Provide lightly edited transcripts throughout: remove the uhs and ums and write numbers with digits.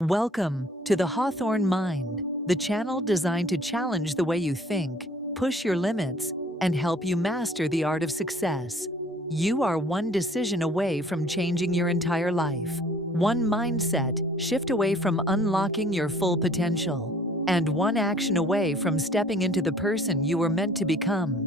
Welcome to the Hawthorne Mind, the channel designed to challenge the way you think, push your limits, and help you master the art of success. You are one decision away from changing your entire life, one mindset shift away from unlocking your full potential, and one action away from stepping into the person you were meant to become.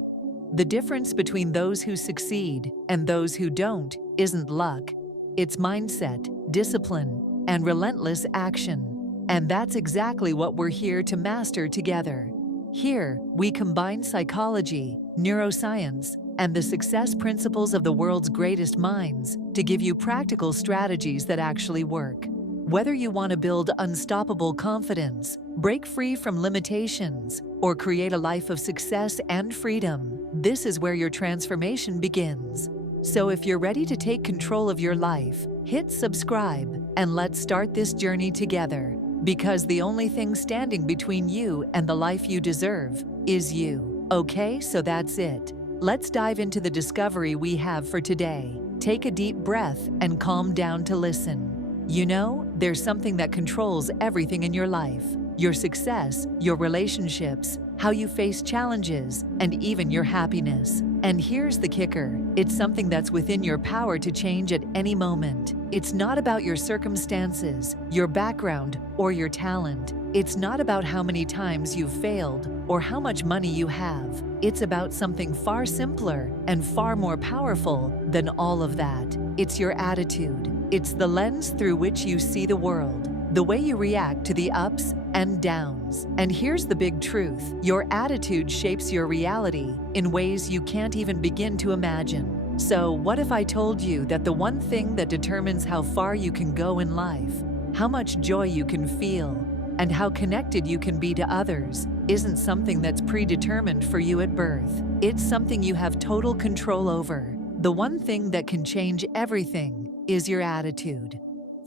The difference between those who succeed and those who don't isn't luck. It's mindset, discipline, and relentless action. And that's exactly what we're here to master together. Here, we combine psychology, neuroscience, and the success principles of the world's greatest minds to give you practical strategies that actually work. Whether you want to build unstoppable confidence, break free from limitations, or create a life of success and freedom, this is where your transformation begins. So if you're ready to take control of your life, hit subscribe and let's start this journey together. Because the only thing standing between you and the life you deserve is you. Okay, so that's it. Let's dive into the discovery we have for today. Take a deep breath and calm down to listen. You know, there's something that controls everything in your life. Your success, your relationships, how you face challenges, and even your happiness. And here's the kicker. It's something that's within your power to change at any moment. It's not about your circumstances, your background, or your talent. It's not about how many times you've failed or how much money you have. It's about something far simpler and far more powerful than all of that. It's your attitude. It's the lens through which you see the world, the way you react to the ups and downs. And here's the big truth. Your attitude shapes your reality in ways you can't even begin to imagine. So what if I told you that the one thing that determines how far you can go in life, how much joy you can feel, and how connected you can be to others isn't something that's predetermined for you at birth. It's something you have total control over. The one thing that can change everything is your attitude.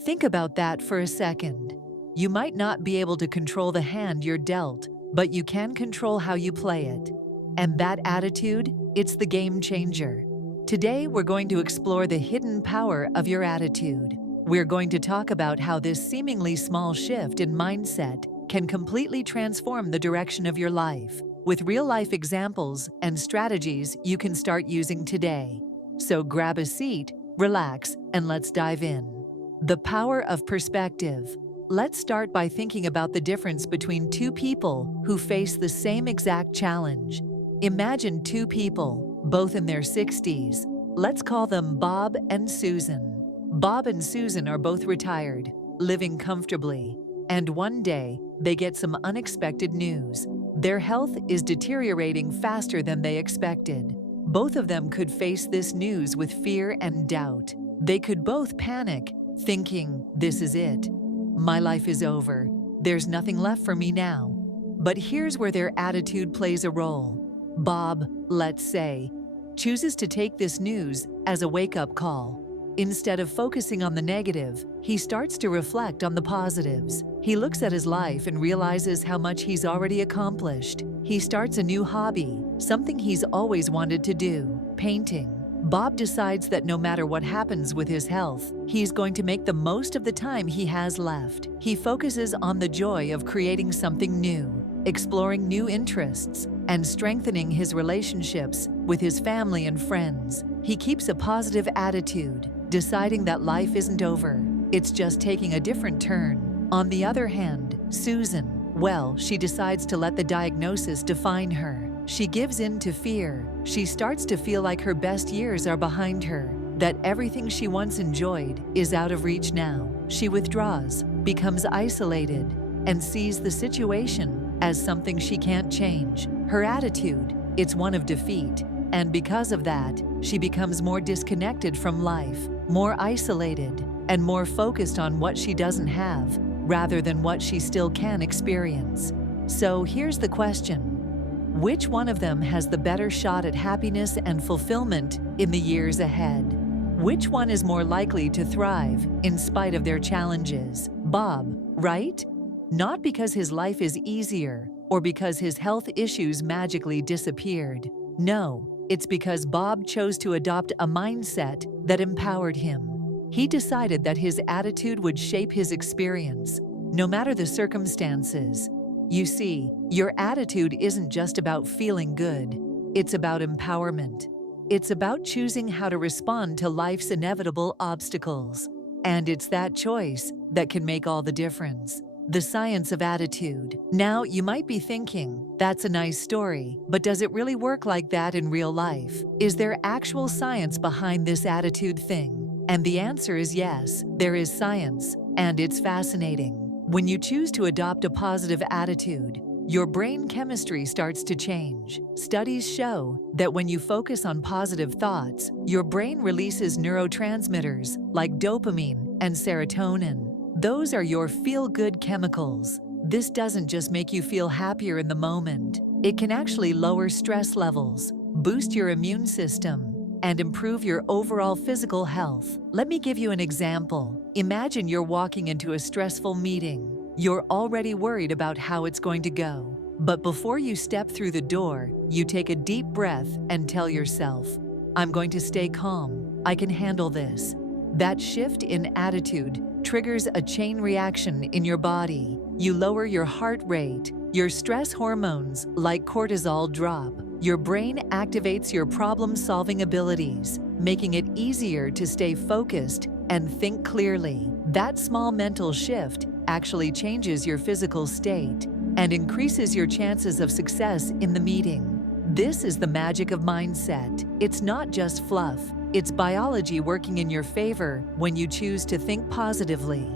Think about that for a second. You might not be able to control the hand you're dealt, but you can control how you play it. And that attitude, it's the game changer. Today, we're going to explore the hidden power of your attitude. We're going to talk about how this seemingly small shift in mindset can completely transform the direction of your life, with real-life examples and strategies you can start using today. So grab a seat, relax, and let's dive in. The power of perspective. Let's start by thinking about the difference between two people who face the same exact challenge. Imagine two people, both in their 60s. Let's call them Bob and Susan. Bob and Susan are both retired, living comfortably. And one day, they get some unexpected news. Their health is deteriorating faster than they expected. Both of them could face this news with fear and doubt. They could both panic, thinking, this is it. My life is over. There's nothing left for me now. But here's where their attitude plays a role. Bob, let's say, chooses to take this news as a wake-up call. Instead of focusing on the negative, he starts to reflect on the positives. He looks at his life and realizes how much he's already accomplished. He starts a new hobby, something he's always wanted to do, painting. Bob decides that no matter what happens with his health, he's going to make the most of the time he has left. He focuses on the joy of creating something new, exploring new interests, and strengthening his relationships with his family and friends. He keeps a positive attitude, deciding that life isn't over. It's just taking a different turn. On the other hand, Susan, well, she decides to let the diagnosis define her. She gives in to fear. She starts to feel like her best years are behind her, that everything she once enjoyed is out of reach now. She withdraws, becomes isolated, and sees the situation as something she can't change. Her attitude, it's one of defeat. And because of that, she becomes more disconnected from life, more isolated, and more focused on what she doesn't have, rather than what she still can experience. So here's the question. Which one of them has the better shot at happiness and fulfillment in the years ahead? Which one is more likely to thrive in spite of their challenges? Bob, right? Not because his life is easier or because his health issues magically disappeared. No, it's because Bob chose to adopt a mindset that empowered him. He decided that his attitude would shape his experience, no matter the circumstances. You see, your attitude isn't just about feeling good, it's about empowerment. It's about choosing how to respond to life's inevitable obstacles. And it's that choice that can make all the difference. The science of attitude. Now, you might be thinking, that's a nice story, but does it really work like that in real life? Is there actual science behind this attitude thing? And the answer is yes, there is science, and it's fascinating. When you choose to adopt a positive attitude, your brain chemistry starts to change. Studies show that when you focus on positive thoughts, your brain releases neurotransmitters like dopamine and serotonin. Those are your feel-good chemicals. This doesn't just make you feel happier in the moment. It can actually lower stress levels, boost your immune system, and improve your overall physical health. Let me give you an example. Imagine you're walking into a stressful meeting. You're already worried about how it's going to go. But before you step through the door, you take a deep breath and tell yourself, I'm going to stay calm. I can handle this. That shift in attitude triggers a chain reaction in your body. You lower your heart rate, your stress hormones like cortisol drop. Your brain activates your problem-solving abilities, making it easier to stay focused and think clearly. That small mental shift actually changes your physical state and increases your chances of success in the meeting. This is the magic of mindset. It's not just fluff. It's biology working in your favor when you choose to think positively.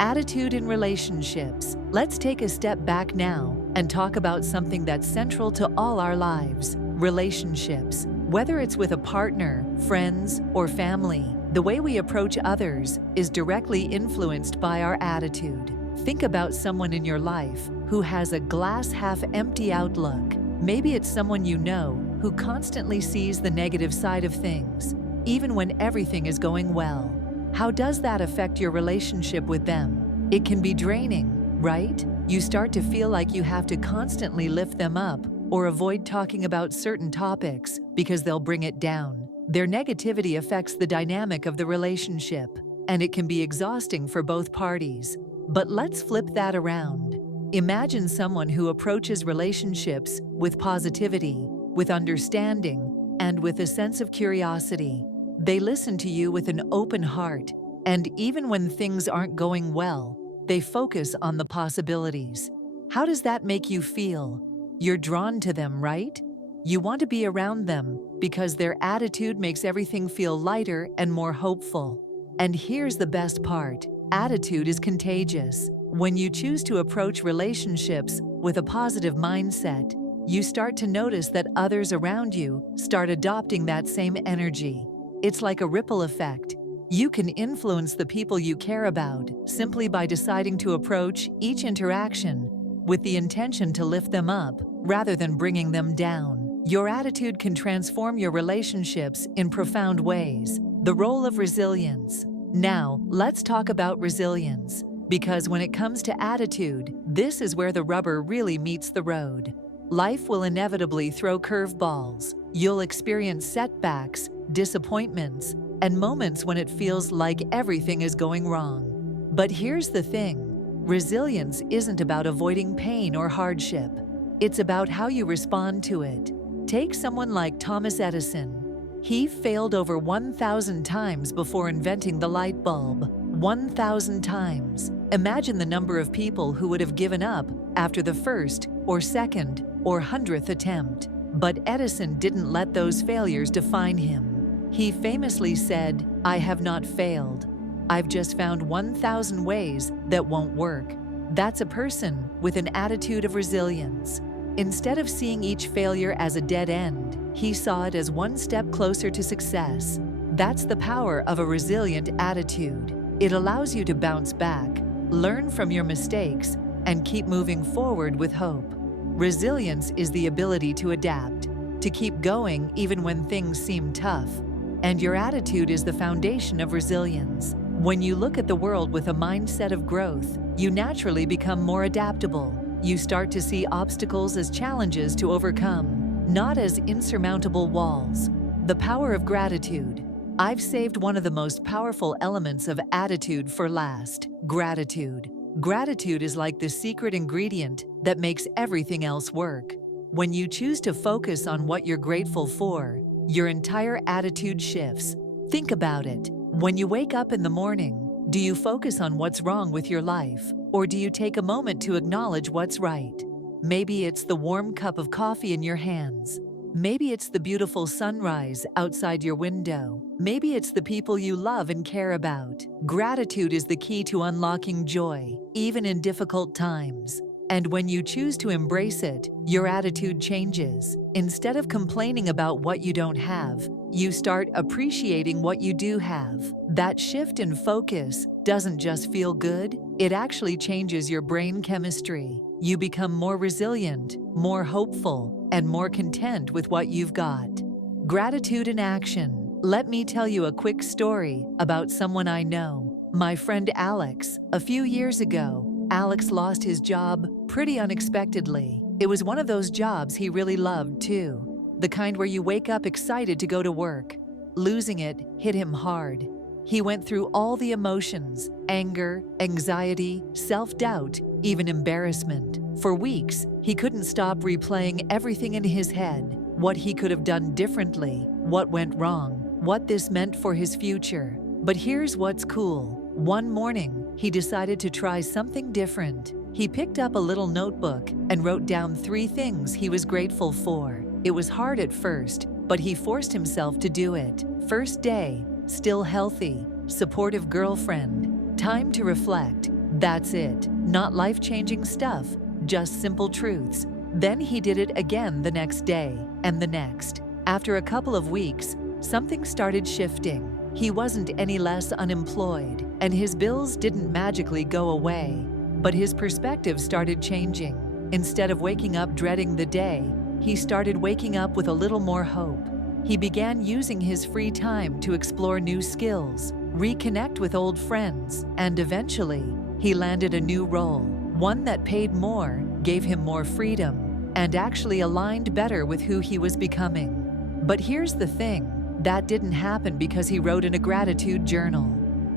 Attitude in relationships. Let's take a step back now and talk about something that's central to all our lives: relationships. Whether it's with a partner, friends, or family, the way we approach others is directly influenced by our attitude. Think about someone in your life who has a glass half empty outlook. Maybe it's someone you know who constantly sees the negative side of things, even when everything is going well. How does that affect your relationship with them? It can be draining, right? You start to feel like you have to constantly lift them up or avoid talking about certain topics because they'll bring it down. Their negativity affects the dynamic of the relationship, and it can be exhausting for both parties. But let's flip that around. Imagine someone who approaches relationships with positivity, with understanding, and with a sense of curiosity. They listen to you with an open heart, and even when things aren't going well, they focus on the possibilities. How does that make you feel? You're drawn to them, right? You want to be around them because their attitude makes everything feel lighter and more hopeful. And here's the best part: attitude is contagious. When you choose to approach relationships with a positive mindset, you start to notice that others around you start adopting that same energy. It's like a ripple effect. You can influence the people you care about simply by deciding to approach each interaction with the intention to lift them up rather than bringing them down. Your attitude can transform your relationships in profound ways. The role of resilience. Now, let's talk about resilience, because when it comes to attitude, this is where the rubber really meets the road. Life will inevitably throw curveballs. You'll experience setbacks, disappointments, and moments when it feels like everything is going wrong. But here's the thing: resilience isn't about avoiding pain or hardship. It's about how you respond to it. Take someone like Thomas Edison. He failed over 1,000 times before inventing the light bulb. 1,000 times. Imagine the number of people who would have given up after the first or second or 100th attempt. But Edison didn't let those failures define him. He famously said, "I have not failed. I've just found 1,000 ways that won't work." That's a person with an attitude of resilience. Instead of seeing each failure as a dead end, he saw it as one step closer to success. That's the power of a resilient attitude. It allows you to bounce back, learn from your mistakes, and keep moving forward with hope. Resilience is the ability to adapt, to keep going even when things seem tough. And your attitude is the foundation of resilience. When you look at the world with a mindset of growth, you naturally become more adaptable. You start to see obstacles as challenges to overcome, not as insurmountable walls. The power of gratitude. I've saved one of the most powerful elements of attitude for last: gratitude. Gratitude is like the secret ingredient that makes everything else work. When you choose to focus on what you're grateful for, your entire attitude shifts. Think about it. When you wake up in the morning, do you focus on what's wrong with your life, or do you take a moment to acknowledge what's right? Maybe it's the warm cup of coffee in your hands. Maybe it's the beautiful sunrise outside your window. Maybe it's the people you love and care about. Gratitude is the key to unlocking joy, even in difficult times. And when you choose to embrace it, your attitude changes. Instead of complaining about what you don't have, you start appreciating what you do have. That shift in focus doesn't just feel good, it actually changes your brain chemistry. You become more resilient, more hopeful, and more content with what you've got. Gratitude in action. Let me tell you a quick story about someone I know. My friend Alex. A few years ago, Alex lost his job pretty unexpectedly. It was one of those jobs he really loved too. The kind where you wake up excited to go to work. Losing it hit him hard. He went through all the emotions: anger, anxiety, self-doubt, even embarrassment. For weeks, he couldn't stop replaying everything in his head. What he could have done differently, what went wrong, what this meant for his future. But here's what's cool. One morning, he decided to try something different. He picked up a little notebook and wrote down 3 things he was grateful for. It was hard at first, but he forced himself to do it. First day, still healthy, supportive girlfriend, time to reflect. That's it. Not life-changing stuff, just simple truths. Then he did it again the next day, and the next. After a couple of weeks, something started shifting. He wasn't any less unemployed, and his bills didn't magically go away. But his perspective started changing. Instead of waking up dreading the day, he started waking up with a little more hope. He began using his free time to explore new skills, reconnect with old friends, and eventually, he landed a new role, one that paid more, gave him more freedom, and actually aligned better with who he was becoming. But here's the thing. That didn't happen because he wrote in a gratitude journal.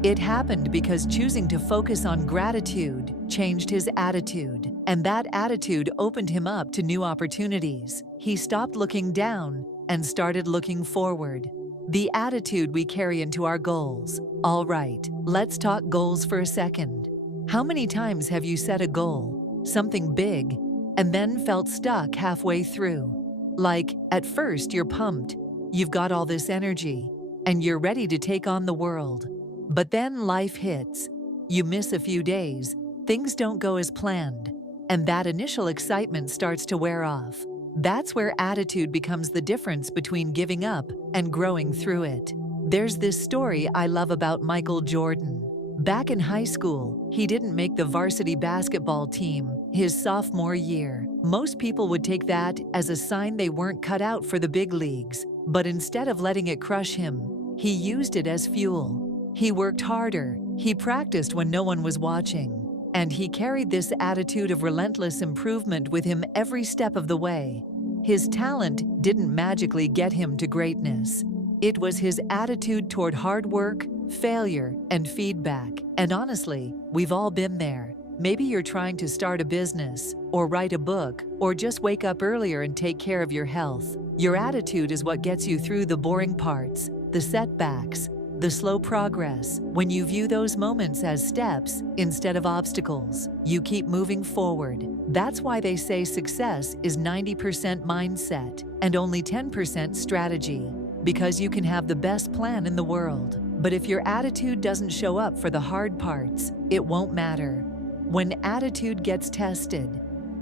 It happened because choosing to focus on gratitude changed his attitude, and that attitude opened him up to new opportunities. He stopped looking down and started looking forward. The attitude we carry into our goals. All right, let's talk goals for a second. How many times have you set a goal, something big, and then felt stuck halfway through? Like, at first you're pumped, you've got all this energy, and you're ready to take on the world. But then life hits. You miss a few days, things don't go as planned, and that initial excitement starts to wear off. That's where attitude becomes the difference between giving up and growing through it. There's this story I love about Michael Jordan. Back in high school, he didn't make the varsity basketball team his sophomore year. Most people would take that as a sign they weren't cut out for the big leagues. But instead of letting it crush him, he used it as fuel. He worked harder, he practiced when no one was watching, and he carried this attitude of relentless improvement with him every step of the way. His talent didn't magically get him to greatness. It was his attitude toward hard work, failure, and feedback. And honestly, we've all been there. Maybe you're trying to start a business, or write a book, or just wake up earlier and take care of your health. Your attitude is what gets you through the boring parts, the setbacks, the slow progress. When you view those moments as steps instead of obstacles, you keep moving forward. That's why they say success is 90% mindset and only 10% strategy, because you can have the best plan in the world. But if your attitude doesn't show up for the hard parts, it won't matter. When attitude gets tested,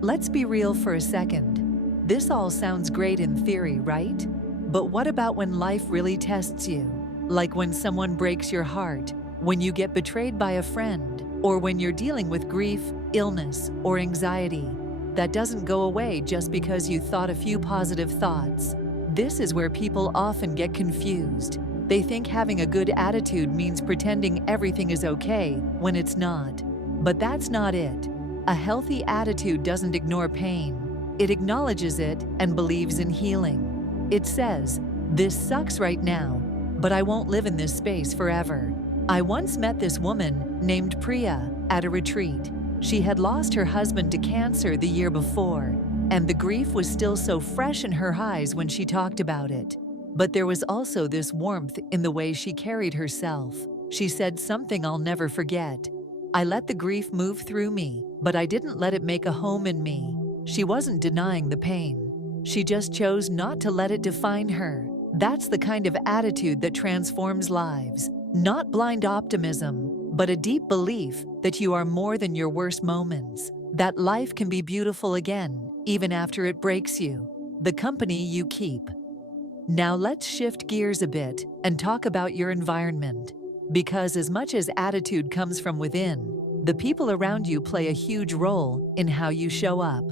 let's be real for a second. This all sounds great in theory, right? But what about when life really tests you? Like when someone breaks your heart, when you get betrayed by a friend, or when you're dealing with grief, illness, or anxiety that doesn't go away just because you thought a few positive thoughts. This is where people often get confused. They think having a good attitude means pretending everything is okay when it's not. But that's not it. A healthy attitude doesn't ignore pain. It acknowledges it and believes in healing. It says, "This sucks right now, but I won't live in this space forever." I once met this woman named Priya at a retreat. She had lost her husband to cancer the year before, and the grief was still so fresh in her eyes when she talked about it. But there was also this warmth in the way she carried herself. She said something I'll never forget. "I let the grief move through me, but I didn't let it make a home in me." She wasn't denying the pain. She just chose not to let it define her. That's the kind of attitude that transforms lives. Not blind optimism, but a deep belief that you are more than your worst moments, that life can be beautiful again, even after it breaks you. The company you keep. Now let's shift gears a bit and talk about your environment. Because as much as attitude comes from within, the people around you play a huge role in how you show up.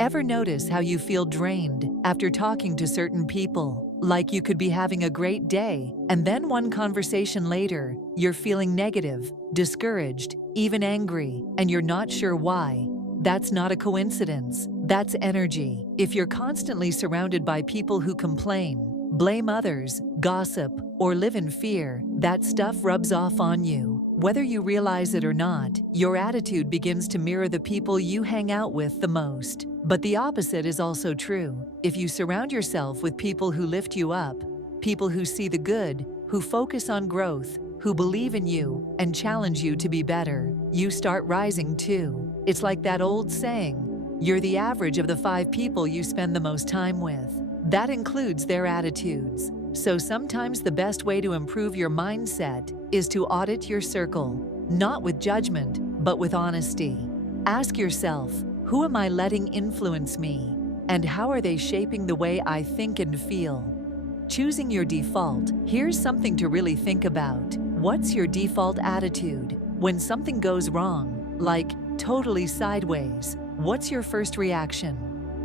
Ever notice how you feel drained after talking to certain people? Like you could be having a great day, and then one conversation later, you're feeling negative, discouraged, even angry, and you're not sure why. That's not a coincidence. That's energy. If you're constantly surrounded by people who complain, blame others, gossip, or live in fear, that stuff rubs off on you. Whether you realize it or not, your attitude begins to mirror the people you hang out with the most. But the opposite is also true. If you surround yourself with people who lift you up, people who see the good, who focus on growth, who believe in you and challenge you to be better, you start rising too. It's like that old saying, you're the average of the 5 people you spend the most time with. That includes their attitudes. So sometimes the best way to improve your mindset is to audit your circle, not with judgment, but with honesty. Ask yourself, who am I letting influence me? And how are they shaping the way I think and feel? Choosing your default, here's something to really think about. What's your default attitude? When something goes wrong, like totally sideways, what's your first reaction?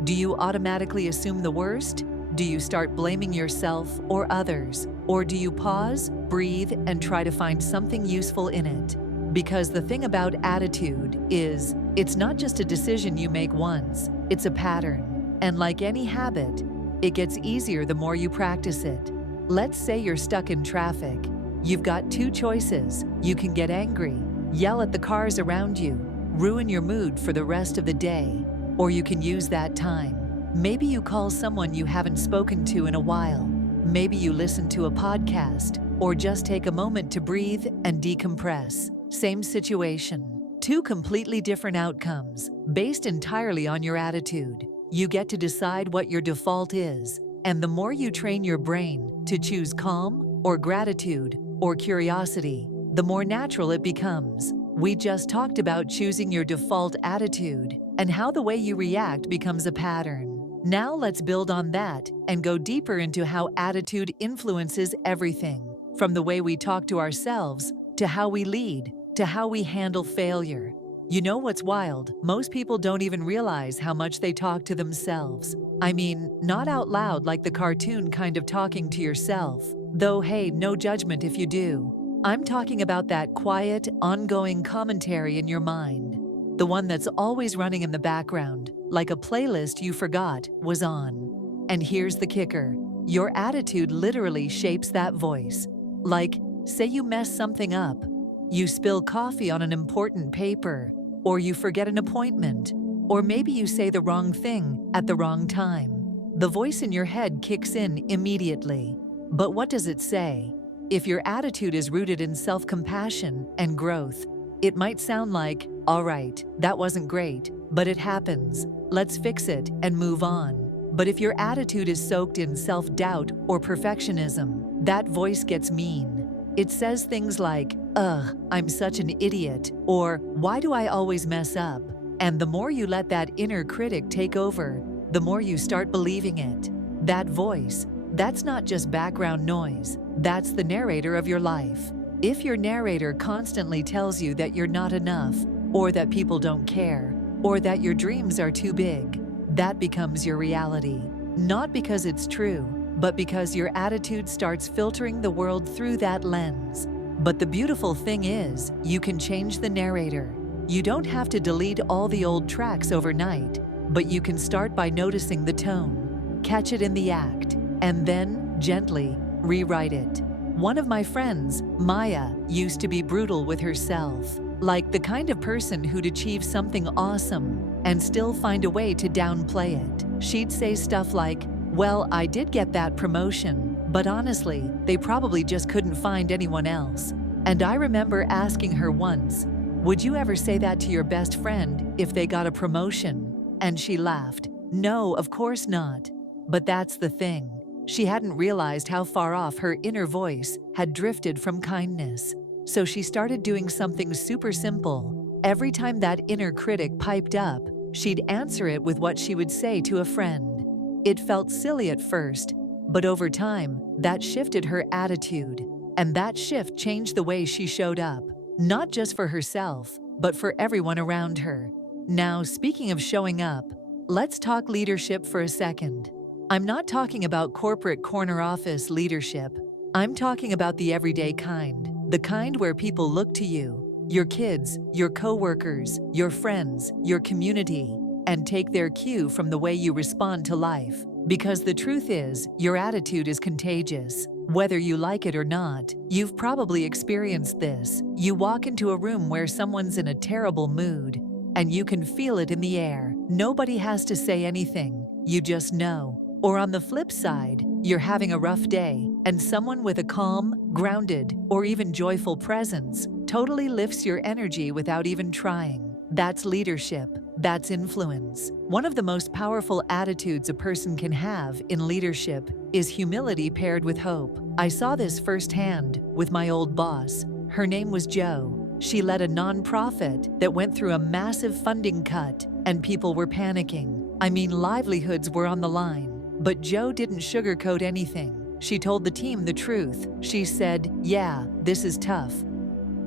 Do you automatically assume the worst? Do you start blaming yourself or others? Or do you pause, breathe, and try to find something useful in it? Because the thing about attitude is, it's not just a decision you make once, it's a pattern. And like any habit, it gets easier the more you practice it. Let's say you're stuck in traffic. You've got 2 choices. You can get angry, yell at the cars around you, ruin your mood for the rest of the day, or you can use that time. Maybe you call someone you haven't spoken to in a while. Maybe you listen to a podcast, or just take a moment to breathe and decompress. Same situation. 2 completely different outcomes, based entirely on your attitude. You get to decide what your default is, and the more you train your brain to choose calm, or gratitude, or curiosity, the more natural it becomes. We just talked about choosing your default attitude and how the way you react becomes a pattern. Now let's build on that and go deeper into how attitude influences everything, from the way we talk to ourselves, to how we lead, to how we handle failure. You know what's wild? Most people don't even realize how much they talk to themselves. I mean, not out loud like the cartoon kind of talking to yourself. Though hey, no judgment if you do. I'm talking about that quiet, ongoing commentary in your mind. The one that's always running in the background, like a playlist you forgot was on. And here's the kicker. Your attitude literally shapes that voice. Like, say you mess something up. You spill coffee on an important paper, or you forget an appointment, or maybe you say the wrong thing at the wrong time. The voice in your head kicks in immediately. But what does it say? If your attitude is rooted in self-compassion and growth, it might sound like, all right, that wasn't great, but it happens. Let's fix it and move on. But if your attitude is soaked in self-doubt or perfectionism, that voice gets mean. It says things like, ugh, I'm such an idiot, or why do I always mess up? And the more you let that inner critic take over, the more you start believing it. That voice, that's not just background noise, that's the narrator of your life. If your narrator constantly tells you that you're not enough, or that people don't care, or that your dreams are too big, that becomes your reality. Not because it's true, but because your attitude starts filtering the world through that lens. But the beautiful thing is, you can change the narrator. You don't have to delete all the old tracks overnight, but you can start by noticing the tone, catch it in the act, and then, gently, rewrite it. One of my friends, Maya, used to be brutal with herself. Like the kind of person who'd achieve something awesome and still find a way to downplay it. She'd say stuff like, "Well, I did get that promotion, but honestly, they probably just couldn't find anyone else." And I remember asking her once, "Would you ever say that to your best friend if they got a promotion?" And she laughed. "No, of course not." But that's the thing. She hadn't realized how far off her inner voice had drifted from kindness. So she started doing something super simple. Every time that inner critic piped up, she'd answer it with what she would say to a friend. It felt silly at first, but over time, that shifted her attitude. And that shift changed the way she showed up, not just for herself, but for everyone around her. Now, speaking of showing up, let's talk leadership for a second. I'm not talking about corporate corner office leadership. I'm talking about the everyday kind, the kind where people look to you, your kids, your coworkers, your friends, your community, and take their cue from the way you respond to life. Because the truth is, your attitude is contagious. Whether you like it or not, you've probably experienced this. You walk into a room where someone's in a terrible mood, and you can feel it in the air. Nobody has to say anything, you just know. Or on the flip side, you're having a rough day, and someone with a calm, grounded, or even joyful presence totally lifts your energy without even trying. That's leadership. That's influence. One of the most powerful attitudes a person can have in leadership is humility paired with hope. I saw this firsthand with my old boss. Her name was Jo. She led a nonprofit that went through a massive funding cut, and people were panicking. I mean, livelihoods were on the line. But Jo didn't sugarcoat anything. She told the team the truth. She said, "Yeah, this is tough.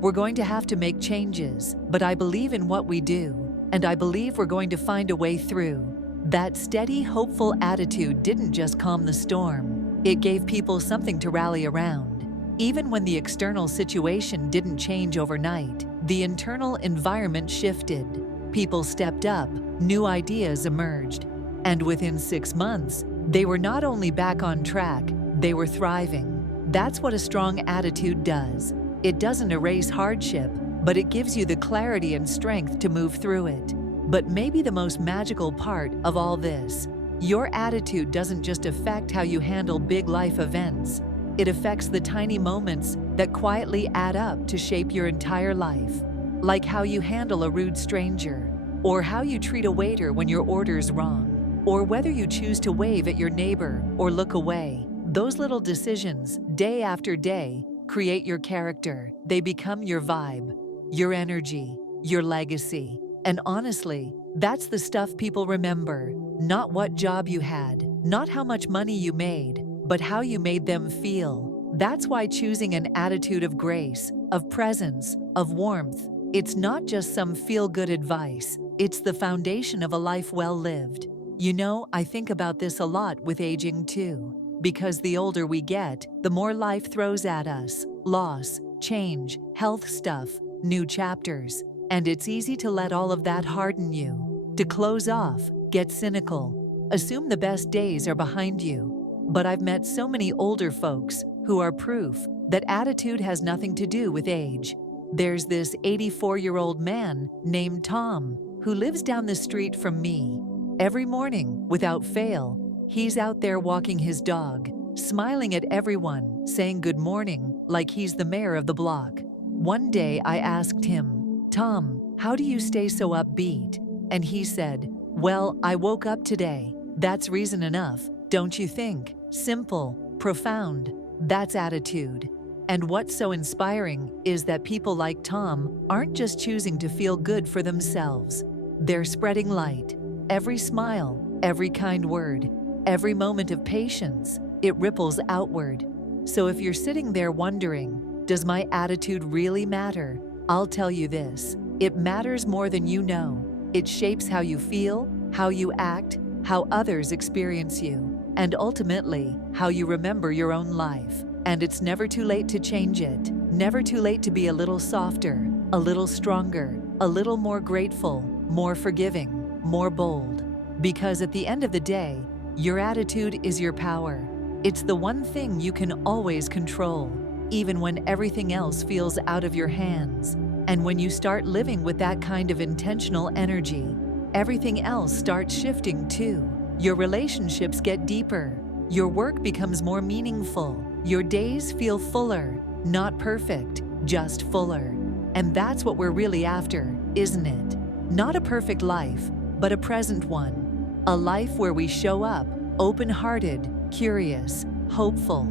We're going to have to make changes, but I believe in what we do, and I believe we're going to find a way through." That steady, hopeful attitude didn't just calm the storm. It gave people something to rally around. Even when the external situation didn't change overnight, the internal environment shifted. People stepped up, new ideas emerged, and within 6 months, they were not only back on track, they were thriving. That's what a strong attitude does. It doesn't erase hardship, but it gives you the clarity and strength to move through it. But maybe the most magical part of all this, your attitude doesn't just affect how you handle big life events. It affects the tiny moments that quietly add up to shape your entire life. Like how you handle a rude stranger, or how you treat a waiter when your order's wrong, or whether you choose to wave at your neighbor or look away. Those little decisions, day after day, create your character. They become your vibe, your energy, your legacy. And honestly, that's the stuff people remember. Not what job you had, not how much money you made, but how you made them feel. That's why choosing an attitude of grace, of presence, of warmth, it's not just some feel-good advice. It's the foundation of a life well lived. You know, I think about this a lot with aging too. Because the older we get, the more life throws at us. Loss, change, health stuff, new chapters. And it's easy to let all of that harden you. To close off, get cynical, assume the best days are behind you. But I've met so many older folks who are proof that attitude has nothing to do with age. There's this 84-year-old man named Tom who lives down the street from me. Every morning, without fail, he's out there walking his dog, smiling at everyone, saying good morning like he's the mayor of the block. One day I asked him, "Tom, how do you stay so upbeat?" And he said, "Well, I woke up today. That's reason enough, don't you think? Simple, profound. That's attitude." And what's so inspiring is that people like Tom aren't just choosing to feel good for themselves. They're spreading light. Every smile, every kind word, every moment of patience, it ripples outward. So if you're sitting there wondering, does my attitude really matter? I'll tell you this, it matters more than you know. It shapes how you feel, how you act, how others experience you, and ultimately, how you remember your own life. And it's never too late to change it. Never too late to be a little softer, a little stronger, a little more grateful, more forgiving, more bold. Because at the end of the day, your attitude is your power. It's the one thing you can always control, even when everything else feels out of your hands. And when you start living with that kind of intentional energy, everything else starts shifting too. Your relationships get deeper. Your work becomes more meaningful. Your days feel fuller, not perfect, just fuller. And that's what we're really after, isn't it? Not a perfect life, but a present one. A life where we show up, open-hearted, curious, hopeful,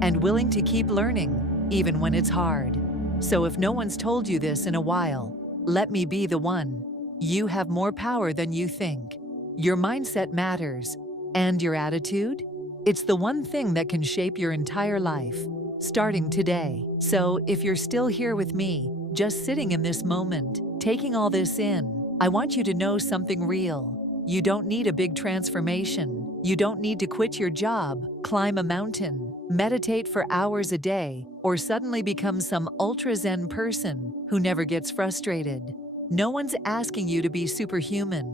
and willing to keep learning, even when it's hard. So if no one's told you this in a while, let me be the one. You have more power than you think. Your mindset matters. And your attitude? It's the one thing that can shape your entire life, starting today. So if you're still here with me, just sitting in this moment, taking all this in, I want you to know something real. You don't need a big transformation. You don't need to quit your job, climb a mountain, meditate for hours a day, or suddenly become some ultra-zen person who never gets frustrated. No one's asking you to be superhuman.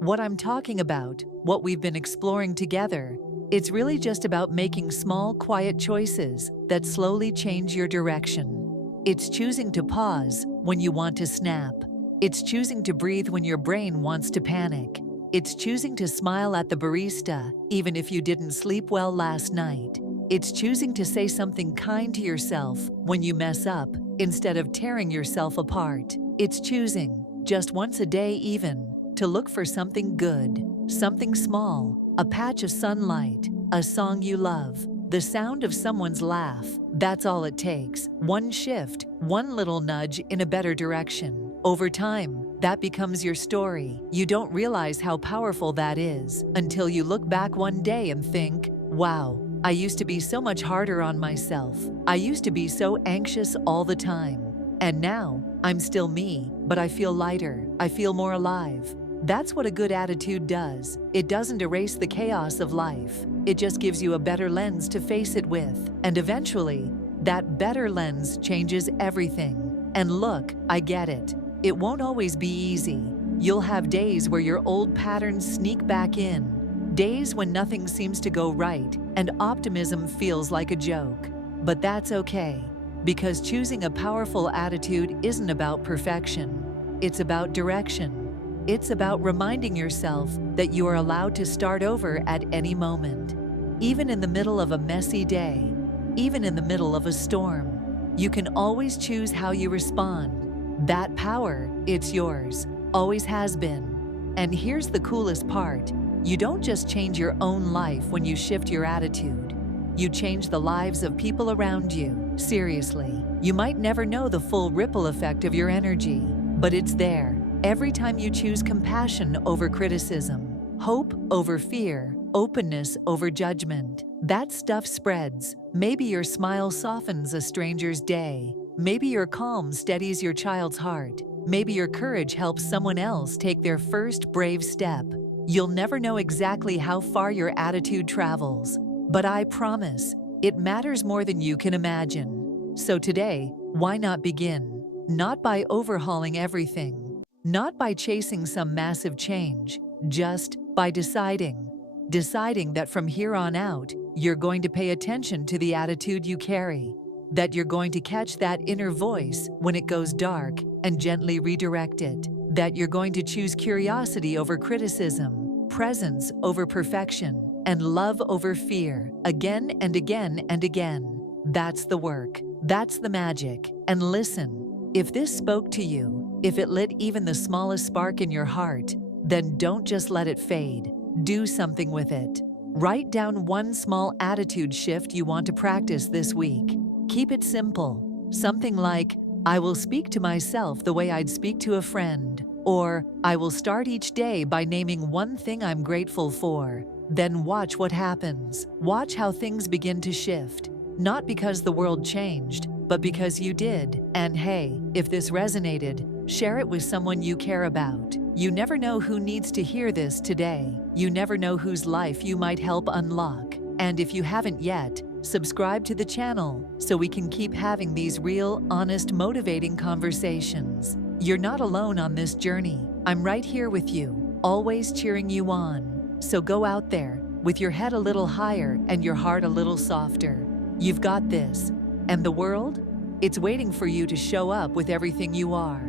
What I'm talking about, what we've been exploring together, it's really just about making small, quiet choices that slowly change your direction. It's choosing to pause when you want to snap. It's choosing to breathe when your brain wants to panic. It's choosing to smile at the barista, even if you didn't sleep well last night. It's choosing to say something kind to yourself when you mess up, instead of tearing yourself apart. It's choosing, just once a day even, to look for something good, something small, a patch of sunlight, a song you love, the sound of someone's laugh. That's all it takes. One shift, one little nudge in a better direction. Over time, that becomes your story. You don't realize how powerful that is until you look back one day and think, wow, I used to be so much harder on myself. I used to be so anxious all the time. And now, I'm still me, but I feel lighter. I feel more alive. That's what a good attitude does. It doesn't erase the chaos of life. It just gives you a better lens to face it with. And eventually, that better lens changes everything. And look, I get it. It won't always be easy. You'll have days where your old patterns sneak back in. Days when nothing seems to go right and optimism feels like a joke. But that's okay, because choosing a powerful attitude isn't about perfection. It's about direction. It's about reminding yourself that you are allowed to start over at any moment. Even in the middle of a messy day, even in the middle of a storm, you can always choose how you respond. That power, it's yours, always has been. And here's the coolest part. You don't just change your own life when you shift your attitude. You change the lives of people around you. Seriously, you might never know the full ripple effect of your energy, but it's there. Every time you choose compassion over criticism, hope over fear, openness over judgment, that stuff spreads. Maybe your smile softens a stranger's day. Maybe your calm steadies your child's heart. Maybe your courage helps someone else take their first brave step. You'll never know exactly how far your attitude travels, but I promise, it matters more than you can imagine. So today, why not begin? Not by overhauling everything, not by chasing some massive change, just by deciding that from here on out, you're going to pay attention to the attitude you carry, that you're going to catch that inner voice when it goes dark and gently redirect it, that you're going to choose curiosity over criticism, presence over perfection, and love over fear, again and again and again. That's the work. That's the magic. And listen, if this spoke to you, if it lit even the smallest spark in your heart, then don't just let it fade. Do something with it. Write down one small attitude shift you want to practice this week. Keep it simple. Something like, I will speak to myself the way I'd speak to a friend. Or, I will start each day by naming one thing I'm grateful for. Then watch what happens. Watch how things begin to shift. Not because the world changed, but because you did. And hey, if this resonated, share it with someone you care about. You never know who needs to hear this today. You never know whose life you might help unlock. And if you haven't yet, subscribe to the channel so we can keep having these real, honest, motivating conversations. You're not alone on this journey. I'm right here with you, always cheering you on. So go out there with your head a little higher and your heart a little softer. You've got this. And the world? It's waiting for you to show up with everything you are.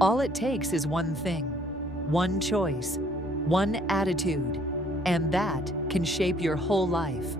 All it takes is one thing, one choice, one attitude, and that can shape your whole life.